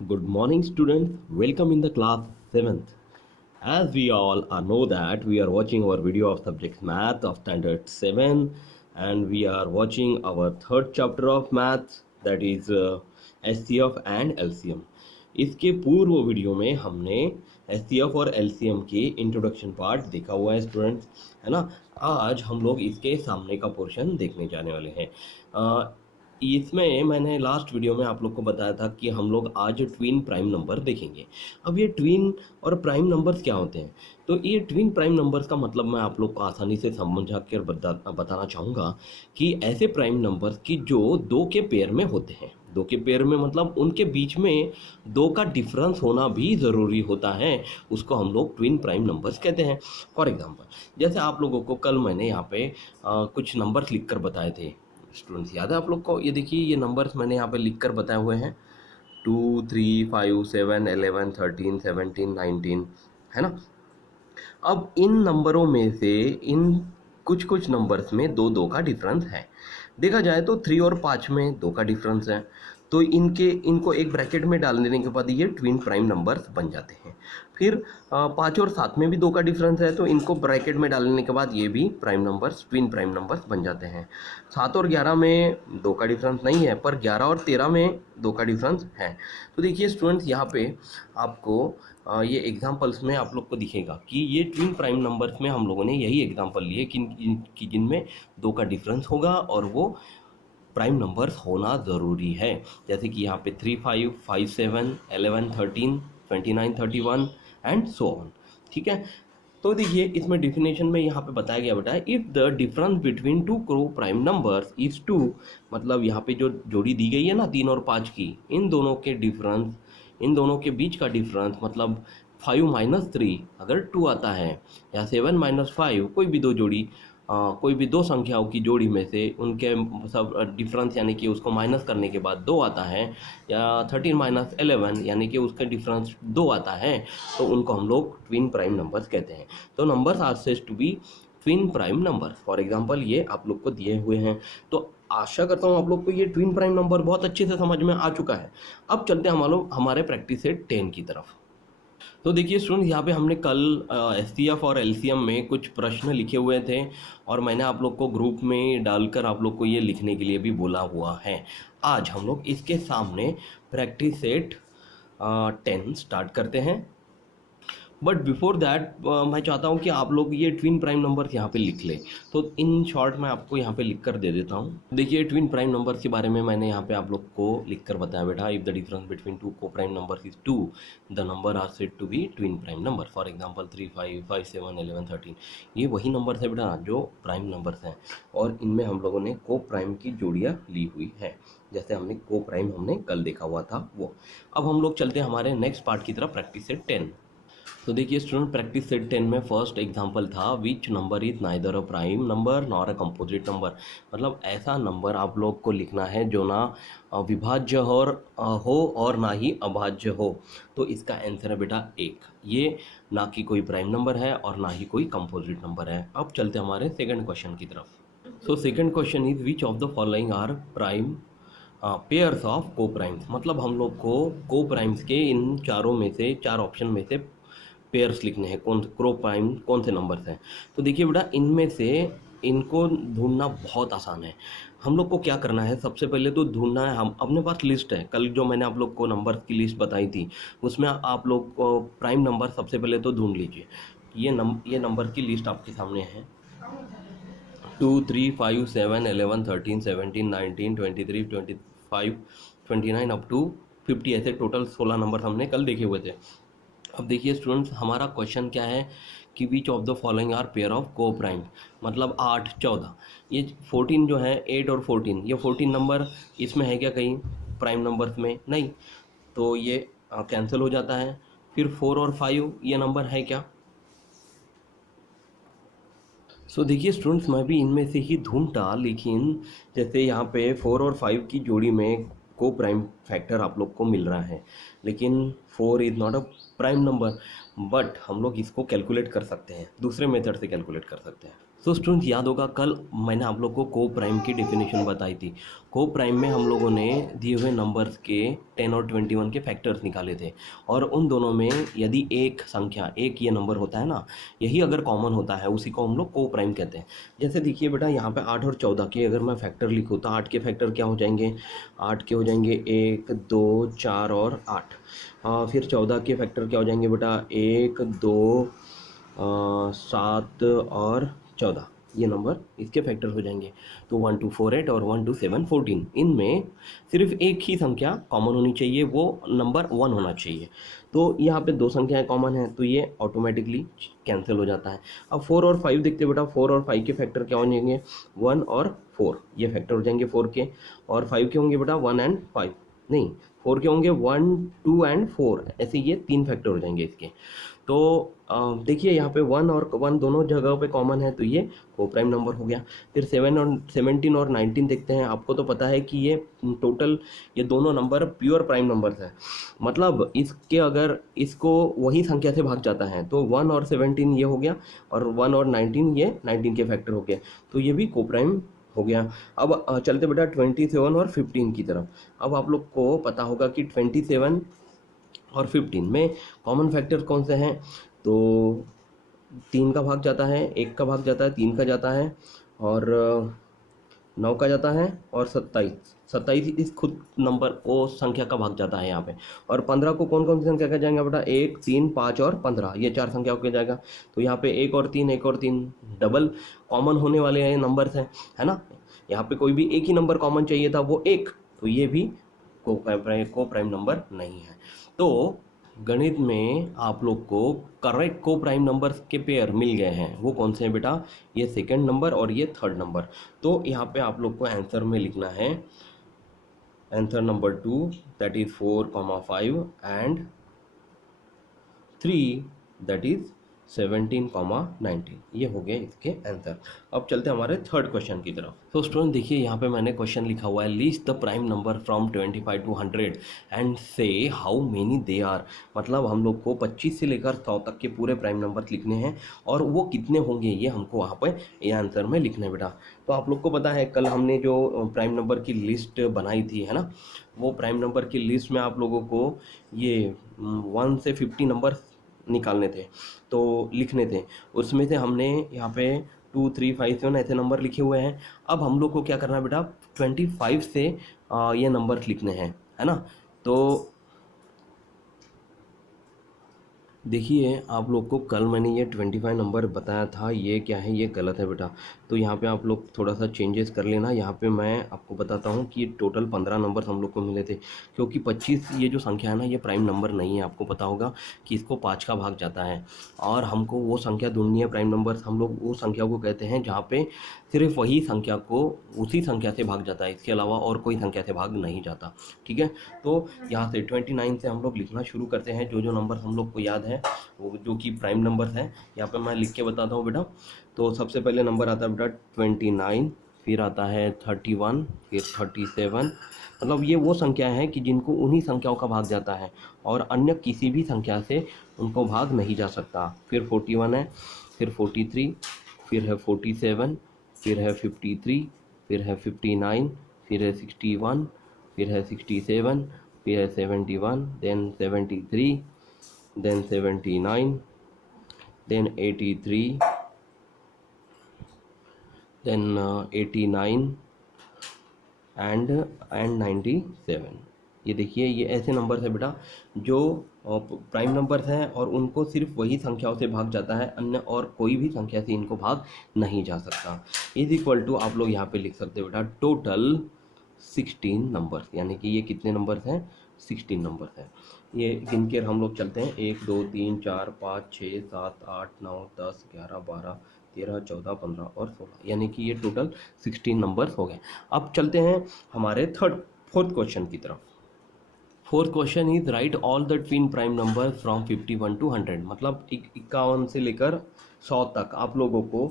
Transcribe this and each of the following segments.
Good morning, students. Welcome in the class 7th. As we all know that we are watching our video of subject math of standard 7, and we are watching our third chapter of math, that is SCF and LCM. इसके पूर्व video में हमने SCF और LCM की introduction part देखा हुआ है students, है ना। आज हम लोग इसके सामने का पोर्शन देखने जाने वाले हैं। इसमें मैंने लास्ट वीडियो में आप लोग को बताया था कि हम लोग आज ट्विन प्राइम नंबर देखेंगे। अब ये ट्विन और प्राइम नंबर्स क्या होते हैं, तो ये ट्विन प्राइम नंबर्स का मतलब मैं आप लोग को आसानी से समझा कर बताना चाहूँगा कि ऐसे प्राइम नंबर्स की जो दो के पेयर में होते हैं। दो के पेयर में मतलब उनके बीच में दो का डिफरेंस होना भी ज़रूरी होता है, उसको हम लोग ट्विन प्राइम नंबर्स कहते हैं। फॉर एग्जांपल जैसे आप लोगों को कल मैंने यहाँ पे कुछ नंबर्स लिख कर बताए थे स्टूडेंट्स, याद है आप लोग को। ये देखिए, ये नंबर्स मैंने यहाँ पे लिख कर बताए हुए हैं 2, 3, 5, 7, 11, 13, 17, 19, है ना। अब इन नंबरों में से इन कुछ कुछ नंबर्स में दो दो का डिफरेंस है। देखा जाए तो 3 और 5 में दो का डिफरेंस है, तो इनको एक ब्रैकेट में डाल देने के बाद ये ट्विन प्राइम नंबर्स बन जाते हैं। फिर 5 और 7 में भी दो का डिफरेंस है, तो इनको ब्रैकेट में डालने के बाद ये भी prime numbers twin prime numbers बन जाते हैं। 7 और 11 में दो का डिफरेंस नहीं है, पर 11 और 13 में दो का डिफरेंस है। तो देखिए स्टूडेंट्स, यहाँ पे आपको ये एग्जांपल्स में आप लोग को दिखेगा कि ये ट्विन प्राइम नंबर्स में हम लोगों ने यही एग्जांपल लिए कि जिनमें दो का डिफरेंस होगा और वो प्राइम नंबर्स होना ज़रूरी है। जैसे कि यहाँ पे 3, 5, 5, 7, 11, 13, 29, 31 एंड सो ऑन। ठीक है, तो देखिए इसमें डिफिनेशन में यहाँ पे बताया गया बेटा, if the difference between two co prime numbers is 2, मतलब यहाँ पे जो जोड़ी दी गई है ना 3 और 5 की, इन दोनों के बीच का डिफरेंस मतलब 5 - 3 अगर 2 आता है, या 7 - 5 कोई भी दो संख्याओं की जोड़ी में से उनके सब डिफरेंस यानी कि उसको माइनस करने के बाद 2 आता है, या 13 - 11 यानी कि उसका डिफरेंस 2 आता है, तो उनको हम लोग ट्विन प्राइम नंबर्स कहते हैं। तो numbers are said to be twin prime number. For example ये आप लोग को दिए हुए हैं, तो आशा करता हूँ आप लोग को ये ट्विन प्राइम नंबर बहुत अच्छे से समझ में आ चुका है। अब चलते हैं हमारे प्रैक्टिस सेट 10 की तरफ। तो देखिए स्टूडेंट्स, यहाँ पे हमने कल एससीएफ और एलसीएम में कुछ प्रश्न लिखे हुए थे, और मैंने आप लोग को ग्रुप में डालकर आप लोग को ये लिखने के लिए भी बोला हुआ है। आज हम लोग इसके सामने प्रैक्टिस सेट 10 स्टार्ट करते हैं। बट बिफोर दैट मैं चाहता हूँ कि आप लोग ये ट्विन प्राइम नंबर्स यहाँ पे लिख लें। तो इन शॉर्ट मैं आपको यहाँ पे लिख कर दे देता हूँ। देखिए ट्विन प्राइम नंबर्स के बारे में मैंने यहाँ पे आप लोग को लिख कर बताया बेटा, if the difference between two co prime numbers is 2, the number are said to be twin prime number. For example 3, 5, 5, 7, 11, 13, ये वही नंबर्स है बेटा जो प्राइम नंबर्स हैं, और इनमें हम लोगों ने को प्राइम की जोड़ियाँ ली हुई है, जैसे हमने को प्राइम हमने कल देखा हुआ था वो। अब हम लोग चलते हैं हमारे नेक्स्ट पार्ट की तरफ, प्रैक्टिस सेट 10। तो देखिए स्टूडेंट, प्रैक्टिस सेट 10 में फर्स्ट एग्जांपल था which number is neither a prime number nor a composite number. मतलब ऐसा नंबर आप लोग को लिखना है जो ना विभाज्य हो और ना ही अभाज्य हो। तो इसका आंसर है बेटा 1। ये ना कि कोई प्राइम नंबर है और ना ही कोई कंपोजिट नंबर है। अब चलते हमारे सेकंड क्वेश्चन की तरफ। So second question is which of the following are prime pairs of coprimes. मतलब हम लोग को प्राइम्स के इन चारों में से, चार ऑप्शन में से पेयर्स लिखने हैं, क्रो प्राइम कौन से नंबर्स हैं। तो देखिए बेटा, इनमें से इनको ढूंढना बहुत आसान है। हम लोग को क्या करना है, सबसे पहले तो ढूंढना है, हम अपने पास लिस्ट है, कल जो मैंने आप लोग को नंबर्स की लिस्ट बताई थी उसमें आप लोग को प्राइम नंबर सबसे पहले तो ढूंढ लीजिए। ये नंबर की लिस्ट आपके सामने है, 2, 3, 5, 7, 11, 13, 17, 19, 23, 25, 29 अप टू 50, ऐसे टोटल 16 नंबर हमने कल देखे हुए थे। अब देखिए स्टूडेंट्स, हमारा क्वेश्चन क्या है कि which of the following are pair of coprime, मतलब 8, 14, ये 14 जो है, 8 और 14, ये 14 नंबर इसमें है क्या कहीं प्राइम नंबर्स में? नहीं, तो ये कैंसिल हो जाता है। फिर 4 और 5 ये नंबर है क्या? सो देखिए स्टूडेंट्स, मैं भी इनमें से ही ढूंढता, लेकिन जैसे यहाँ पे 4 और 5 की जोड़ी में को प्राइम फैक्टर आप लोग को मिल रहा है, लेकिन 4 is not a prime number. But हम लोग इसको कैलकुलेट कर सकते हैं, दूसरे मेथड से कैलकुलेट कर सकते हैं। सो स्टूडेंट याद होगा कल मैंने आप लोग को को प्राइम की डेफिनेशन बताई थी। को प्राइम में हम लोगों ने दिए हुए नंबर्स के 10 और 21 के फैक्टर्स निकाले थे, और उन दोनों में यदि एक संख्या, एक ये नंबर होता है ना, यही अगर कॉमन होता है उसी को हम लोग को प्राइम कहते हैं। जैसे देखिए बेटा, यहाँ पे 8 और 14 के अगर मैं फैक्टर लिखूँ तो 8 के फैक्टर क्या हो जाएंगे, 8 के हो जाएंगे 1 2 4 और 8। फिर 14 के फैक्टर क्या हो जाएंगे बेटा, 1 2 7 और 14, ये नंबर इसके फैक्टर हो जाएंगे। तो 1 2 4 8 और 1 2 7 14, इनमें सिर्फ एक ही संख्या कॉमन होनी चाहिए, वो नंबर 1 होना चाहिए। तो यहाँ पे दो संख्याएं कॉमन हैं तो ये ऑटोमेटिकली कैंसिल हो जाता है। अब 4 और 5 देखते बेटा, 4 और 5 के फैक्टर क्या हो जाएंगे, 1 और 4, ये फैक्टर हो जाएंगे 4 के। और 5 के होंगे बेटा 1 एंड 5, नहीं 4 के होंगे 1 2 एंड 4, ऐसे ये 3 फैक्टर हो जाएंगे इसके। तो देखिए यहाँ पे 1 और 1 दोनों जगह पे कॉमन है तो ये को प्राइम नंबर हो गया। फिर 17 और 19 देखते हैं। आपको तो पता है कि ये टोटल, ये दोनों नंबर प्योर प्राइम नंबर्स है, मतलब इसके अगर इसको वही संख्या से भाग जाता है तो 1 और 17 ये हो गया, और 1 और 19 ये 19 के फैक्टर हो गया, तो ये भी को प्राइम हो गया। अब चलते बेटा 27 और 15 की तरफ। अब आप लोग को पता होगा कि 27 और 15 में कॉमन फैक्टर कौन से हैं, तो 3 का भाग जाता है, 1 का भाग जाता है, 3 का जाता है, और 9 का जाता है, और 27 इस खुद नंबर को संख्या का भाग जाता है यहाँ पे। और 15 को कौन कौन सी संख्या का जाएगा बेटा, 1 3 5 और 15, ये 4 संख्याओं के जाएगा। तो यहाँ पे 1 और 3 1 और 3 डबल कॉमन होने वाले हैं नंबर्स हैं, है ना। यहाँ पे कोई भी एक ही नंबर कॉमन चाहिए था, वो 1, तो ये भी को प्राइम नंबर नहीं है। तो गणित में आप लोग को करेक्ट को प्राइम नंबर्स के पेयर मिल गए हैं। वो कौन से हैं बेटा, ये सेकंड नंबर और ये थर्ड नंबर। तो यहाँ पे आप लोग को आंसर में लिखना है answer number 2, that is 4, 5 and 3, that is 17, 19, ये हो गए इसके आंसर। अब चलते हैं हमारे थर्ड क्वेश्चन की तरफ। तो स्टूडेंट देखिए यहाँ पे मैंने क्वेश्चन लिखा हुआ है, list the prime number from 25 to 100 and से हाउ मेनी दे आर। मतलब हम लोग को 25 से लेकर 100 तक के पूरे प्राइम नंबर लिखने हैं, और वो कितने होंगे ये हमको वहाँ पर ये आंसर में लिखना है बेटा। तो आप लोग को पता है कल हमने जो प्राइम नंबर की लिस्ट बनाई थी, है ना, वो प्राइम नंबर की लिस्ट में आप लोगों को ये 1 से 50 नंबर निकालने थे, तो लिखने थे। उसमें से हमने यहाँ पे 2 3 5 7 ऐसे नंबर लिखे हुए हैं। अब हम लोग को क्या करना है बेटा, 25 से ये नंबर लिखने हैं, है ना। तो देखिए आप लोग को कल मैंने ये 25 नंबर बताया था, ये क्या है, ये गलत है बेटा। तो यहाँ पे आप लोग थोड़ा सा चेंजेस कर लेना। यहाँ पे मैं आपको बताता हूँ कि टोटल 15 नंबर हम लोग को मिले थे, क्योंकि 25 ये जो संख्या है ना, ये प्राइम नंबर नहीं है। आपको पता होगा कि इसको 5 का भाग जाता है, और हमको वो संख्या ढूंढनी है प्राइम नंबर। हम लोग वो संख्या को कहते हैं जहाँ पे सिर्फ वही संख्या को उसी संख्या से भाग जाता है, इसके अलावा और कोई संख्या से भाग नहीं जाता, ठीक है। तो यहाँ से 29 से हम लोग लिखना शुरू करते हैं। जो जो नंबर हम लोग को याद है वो जो कि प्राइम नंबर है, यहाँ पे मैं लिख के बताता हूँ बेटा। तो सबसे पहले नंबर आता है बेटा 29, फिर आता है 31, फिर 37। मतलब ये वो संख्या है कि जिनको उन्हीं संख्याओं का भाग जाता है, और अन्य किसी भी संख्या से उनको भाग नहीं जा सकता। फिर 41 है, फिर 43, फिर है 47, फिर है 53, फिर है 59, फिर है 61, फिर है 67, फिर है 71, then 73, then 79, then 83, then 89 and 97। ये देखिए ये ऐसे नंबर है बेटा जो प्राइम नंबर हैं, और उनको सिर्फ वही संख्याओं से भाग जाता है, अन्य और कोई भी संख्या से इनको भाग नहीं जा सकता। इज इक्वल टू आप लोग यहाँ पे लिख सकते हो बेटा टोटल 16 नंबर्स, यानी कि ये कितने नंबर्स हैं, 16 नंबर्स हैं। ये गिन के हम लोग चलते हैं, 1 2 3 4 5 6 7 8 9 10 11 12 13 14 15 और 16, यानी कि ये टोटल 16 नंबर्स हो गए। अब चलते हैं हमारे फोर्थ क्वेश्चन की तरफ। Fourth question is right all the twin prime number from 51 to 100। मतलब 51 से लेकर 100 तक आप लोगों को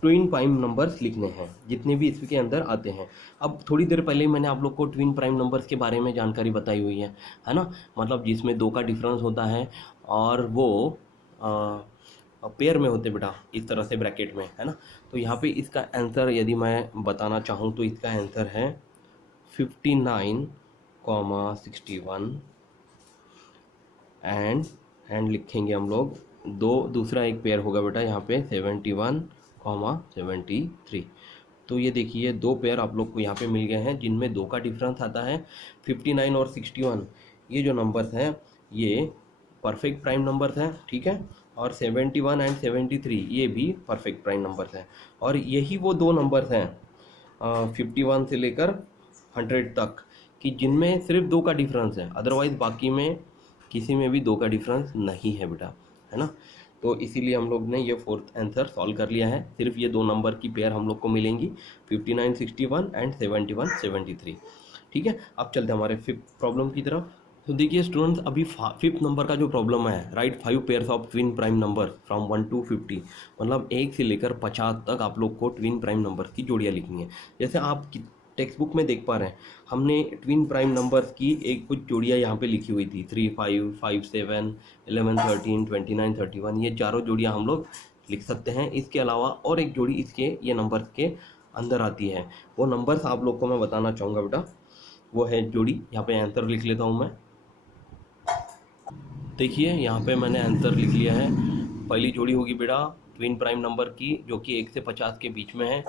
ट्विन प्राइम नंबर्स लिखने हैं, जितने भी इसके अंदर आते हैं। अब थोड़ी देर पहले मैंने आप लोग को ट्विन प्राइम नंबर्स के बारे में जानकारी बताई हुई है ना। मतलब जिसमें 2 का डिफरेंस होता है, और वो पेयर में होते बेटा, इस तरह से ब्रैकेट में, है ना। तो यहाँ पे इसका आंसर यदि मैं बताना चाहूँ तो इसका आंसर है 59,61 एंड लिखेंगे हम लोग दूसरा एक पेयर होगा बेटा यहाँ पे 71,73। तो ये देखिए दो पेयर आप लोग को यहाँ पे मिल गए हैं जिनमें दो का डिफरेंस आता है। 59 और 61 ये जो नंबर्स हैं ये परफेक्ट प्राइम नंबर्स हैं, ठीक है। और 71 एंड 73 ये भी परफेक्ट प्राइम नंबर्स हैं। और यही वो दो नंबर्स हैं 51 से लेकर 100 तक कि जिनमें सिर्फ दो का डिफरेंस है, अदरवाइज बाकी में किसी में भी दो का डिफरेंस नहीं है बेटा, है ना। तो इसीलिए हम लोग ने ये फोर्थ आंसर सॉल्व कर लिया है। सिर्फ ये दो नंबर की पेयर हम लोग को मिलेंगी 59 61 एंड 71 73, ठीक है। अब चलते हैं हमारे फिफ्थ प्रॉब्लम की तरफ। तो देखिए स्टूडेंट्स, अभी फिफ्थ नंबर का जो प्रॉब्लम है, right 5 pairs of twin prime number from 1 to 50, मतलब 1 से लेकर 50 तक आप लोग को ट्विन प्राइम नंबर की जोड़ियाँ लिखनी है। जैसे आप टेक्स्ट बुक में देख पा रहे हैं, हमने ट्विन प्राइम नंबर्स की एक कुछ जोड़ियाँ यहाँ पे लिखी हुई थी 3 5 5 7 11 13 29 31। ये चारों जोड़ियाँ हम लोग लिख सकते हैं। इसके अलावा और एक जोड़ी इसके ये नंबर्स के अंदर आती है, वो नंबर्स आप लोग को मैं बताना चाहूँगा बेटा। वो है जोड़ी, यहाँ पे आंसर लिख लेता हूँ मैं। देखिए यहाँ पे मैंने आंसर लिख लिया है। पहली जोड़ी होगी बेटा ट्विन प्राइम नंबर की जो कि 1 से 50 के बीच में है,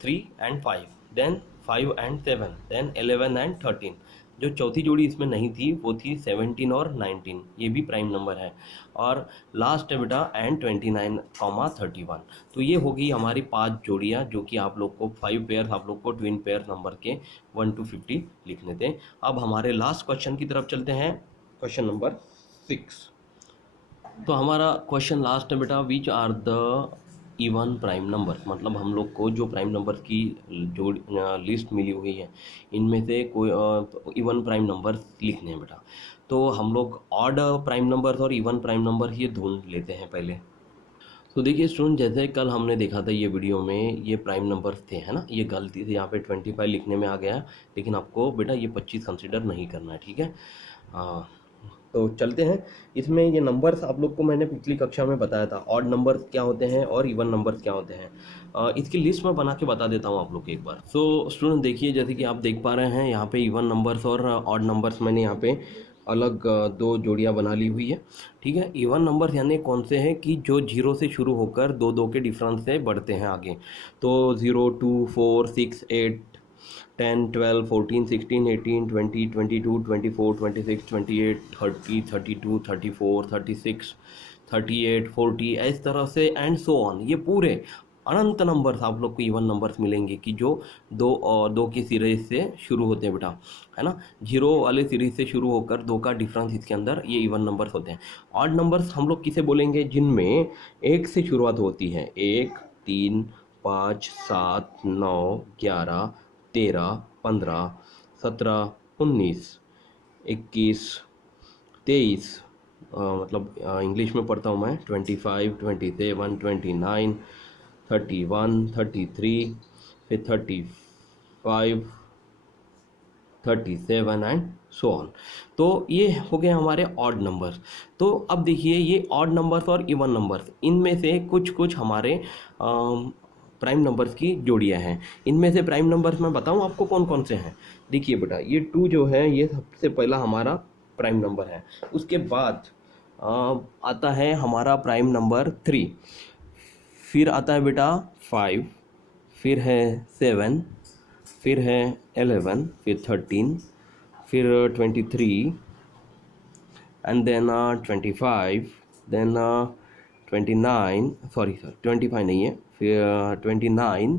3 and 5, then 5 and 7, then 11 and 13। जो चौथी जोड़ी इसमें नहीं थी वो थी 17 और 19, ये भी प्राइम नंबर है। और लास्ट है बेटा एंड 29, 31। तो ये होगी हमारी 5 जोड़ियाँ जो कि आप लोग को 5 पेयर आप लोग को ट्विन पेयर नंबर के 1 to 50 लिखने थे। अब हमारे लास्ट क्वेश्चन की तरफ चलते हैं, क्वेश्चन नंबर 6। तो हमारा क्वेश्चन लास्ट है बेटा, which are the even prime number, मतलब हम लोग को जो प्राइम नंबर्स की जो लिस्ट मिली हुई है इनमें से कोई इवन प्राइम नंबर लिखने हैं बेटा। तो हम लोग ऑड प्राइम नंबर्स और इवन प्राइम नंबर ये ढूंढ लेते हैं पहले। तो देखिए स्टूडेंट, जैसे कल हमने देखा था ये वीडियो में, ये प्राइम नंबर्स थे, है ना। ये गलती से यहाँ पे 25 लिखने में आ गया, लेकिन आपको बेटा ये 25 कंसिडर नहीं करना है, ठीक है। तो चलते हैं इसमें। ये नंबर्स आप लोग को मैंने पिछली कक्षा में बताया था, ऑड नंबर्स क्या होते हैं और इवन नंबर्स क्या होते हैं। इसकी लिस्ट मैं बना के बता देता हूँ आप लोग को एक बार। सो स्टूडेंट देखिए, जैसे कि आप देख पा रहे हैं यहाँ पे इवन नंबर्स और ऑड नंबर्स मैंने यहाँ पे अलग दो जोड़ियाँ बना ली हुई है, ठीक है। इवन नंबर्स यानी कौन से हैं कि जो 0 से शुरू होकर 2 के डिफरेंस से बढ़ते हैं आगे। तो 0 2 4 6 8 10 12 14 16 18 20 22 24 26 28 30 32 34 36 38 40, इस तरह से एंड सो ऑन। ये पूरे अनंत नंबर्स आप लोग को इवन नंबर्स मिलेंगे कि जो दो की सीरीज से शुरू होते हैं बेटा, है ना। 0 वाले सीरीज से शुरू होकर 2 का डिफरेंस इसके अंदर, ये इवन नंबर्स होते हैं। ऑड नंबर्स हम लोग किसे बोलेंगे, जिनमें 1 से शुरुआत होती है, 1 3 5 7 9 11 13 15 17 19 21 23, मतलब इंग्लिश में पढ़ता हूँ मैं, 25 27 29 31 33, फिर 35 37 एंड सो ऑन। तो ये हो गए हमारे ऑड नंबर्स। तो अब देखिए ये ऑड नंबर्स और इवन नंबर्स, इनमें से कुछ कुछ हमारे प्राइम नंबर्स की जोड़ियां हैं। इनमें से प्राइम नंबर्स मैं बताऊं आपको कौन कौन से हैं। देखिए बेटा, ये 2 जो है ये सबसे पहला हमारा प्राइम नंबर है। उसके बाद आता है हमारा प्राइम नंबर 3, फिर आता है बेटा 5, फिर है 7, फिर है 11, फिर 13, फिर 23 and then 25, then 29, sorry sir 25 नहीं है, फिर 29,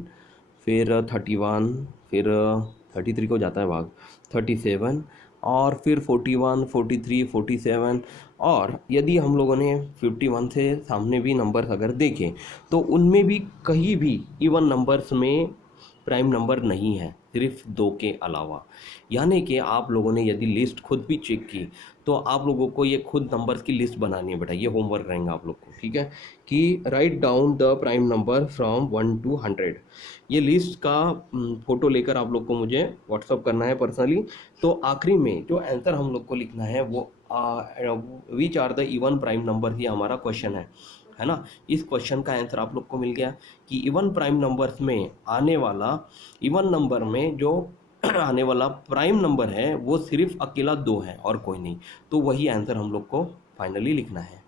फिर 31, फिर 33 को जाता है भाग, 37, और फिर 41 43 47। और यदि हम लोगों ने 51 से सामने भी नंबर्स अगर देखें तो उनमें भी कहीं भी इवन नंबर्स में प्राइम नंबर नहीं है, सिर्फ 2 के अलावा। यानी कि आप लोगों ने यदि लिस्ट खुद भी चेक की तो आप लोगों को ये खुद नंबर्स की लिस्ट बनानी है बेटा। ये होमवर्क रहेगा आप लोग को, ठीक है, कि write down the prime number from 1 to 100। ये लिस्ट का फोटो लेकर आप लोग को मुझे व्हाट्सअप करना है पर्सनली। तो आखिरी में जो आंसर हम लोग को लिखना है वो which are the even prime number, ये हमारा क्वेश्चन है, है ना। इस क्वेश्चन का आंसर आप लोग को मिल गया कि इवन प्राइम नंबर्स में आने वाला, इवन नंबर में जो आने वाला प्राइम नंबर है वो सिर्फ अकेला 2 है और कोई नहीं। तो वही आंसर हम लोग को फाइनली लिखना है।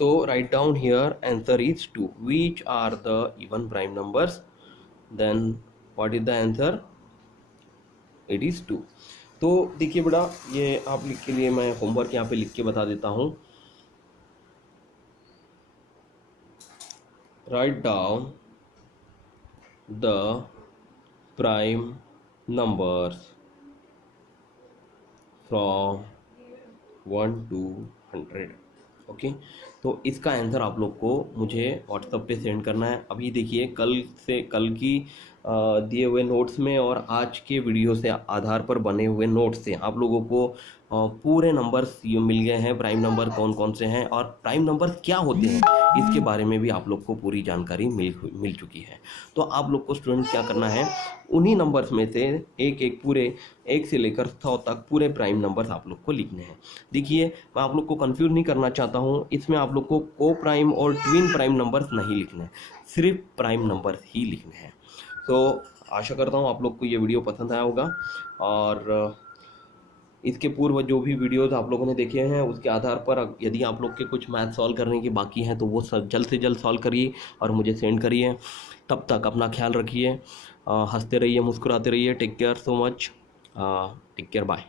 तो right down here answer is 2, which are the even prime numbers, then what is the answer, it is 2। तो देखिए बेटा, ये आप लिख के लिए मैं होमवर्क यहाँ पे लिख के बता देता हूँ। Write down the prime numbers from 1 to 100। Okay, तो इसका आंसर आप लोग को मुझे व्हाट्सएप पे सेंड करना है। अभी देखिए, कल की दिए हुए नोट्स में और आज के वीडियो से आधार पर बने हुए नोट्स से आप लोगों को पूरे नंबर्स ये मिल गए हैं, प्राइम नंबर कौन कौन से हैं और प्राइम नंबर्स क्या होते हैं इसके बारे में भी आप लोग को पूरी जानकारी मिल चुकी है। तो आप लोग को स्टूडेंट क्या करना है, उन्हीं नंबर्स में से एक एक पूरे 1 से लेकर 100 तक पूरे प्राइम नंबर्स आप लोग को लिखने हैं। देखिए, मैं आप लोग को कंफ्यूज नहीं करना चाहता हूँ, इसमें आप लोग को को प्राइम और ट्विन प्राइम नंबर्स नहीं लिखने हैं, सिर्फ प्राइम नंबर्स ही लिखने हैं। तो आशा करता हूँ आप लोग को ये वीडियो पसंद आया होगा, और इसके पूर्व जो भी वीडियोस आप लोगों ने देखे हैं उसके आधार पर यदि आप लोग के कुछ मैथ सॉल्व करने की बाकी हैं तो वो सब जल्द से जल्द सॉल्व करिए और मुझे सेंड करिए। तब तक अपना ख्याल रखिए, हंसते रहिए, मुस्कुराते रहिए। Take care so much, take care, bye.